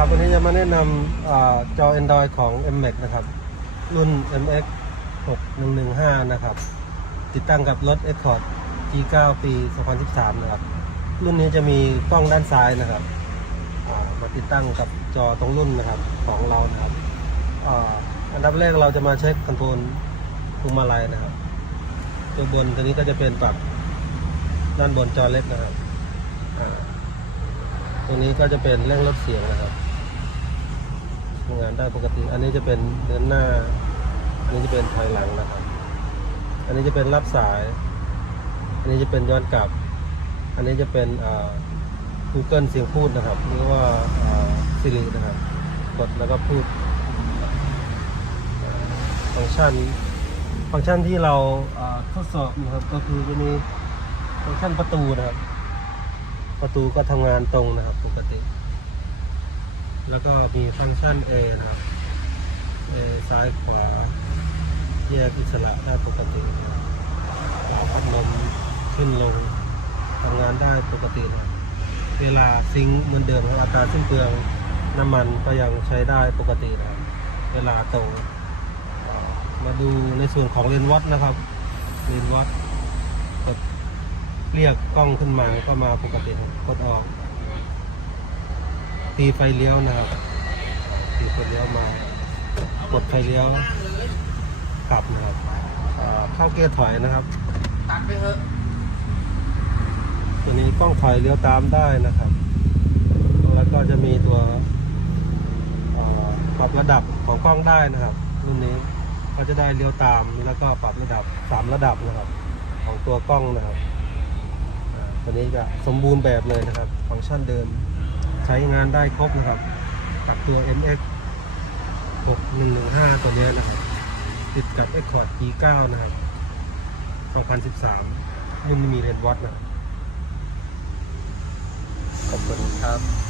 ครับวันนี้จะมาแนะนำอจอ Android ของ MX นะครับ รุ่น MX 6115 นะครับ ติดตั้งกับรถ Escort G9 ปี 2013 นะครับ รุ่นนี้จะมีกล้องด้านซ้ายนะครับ มาติดตั้งกับจอตรงรุ่นนะครับของเรานะครับอ,อันดับแรกเราจะมาเช็คคอนโทรลพวงมาลัยนะครับ ตัวบนตัวนี้ก็จะเป็นปรับด้านบนจอเล็กนะครับตรงนี้ก็จะเป็นเร่งลดเสียงนะครับ ทำงานได้ปกติ อันนี้จะเป็นเดินหน้า อันนี้จะเป็นถอยหลังนะครับ อันนี้จะเป็นรับสาย อันนี้จะเป็นย้อนกลับ อันนี้จะเป็นอ่า Google เสียงพูดนะครับหรือว่าอ่า Siri นะครับ กดแล้วก็พูด ฟังก์ชัน ฟังก์ชันที่เราอ่าทดสอบนะครับ ก็คือจะมีฟังก์ชันประตูนะครับ ประตูก็ทำงานตรงนะครับ ปกติ แล้วก็มีฟังก์ชัน A นะครับ A ซ้ายขวา แยกอิสระได้ปกตินะครับพัดลมขึ้นลงทำงานได้ปกตินะเวลาซิงค์เหมือนเดิมครับอัตราสิ้นเปลืองน้ำมันก็ยังใช้ได้ปกตินะเวลาตมาดูในส่วนของเลนวัดนะครับเลนวัดกดเรียกกล้องขึ้นมาก็มาปกติกดออก ตีไฟเลี้ยวนะครับตีไฟเลี้ยวมากดไฟเลี้ยวกลับนะครับเข้าเกียร์ถอยนะครับตัดไปเถอะตัวนี้กล้องถอยเลี้ยวตามได้นะครับแล้วก็จะมีตัวปรับระดับของกล้องได้นะครับรุ่นนี้ก็จะได้เลี้ยวตามแล้วก็ปรับระดับสามระดับนะครับ ของตัวกล้องนะครับตัวนี้จะสมบูรณ์แบบเลยนะครับ ฟังก์ชันเดิม ใช้งานได้ครบนะครับกับตัว MX 6115 ตัวเนี้ยนะครับติดกับ Accord G9 นะครับ 2013 รุ่นไม่มีเรนวัดนะครับขอบคุณครับ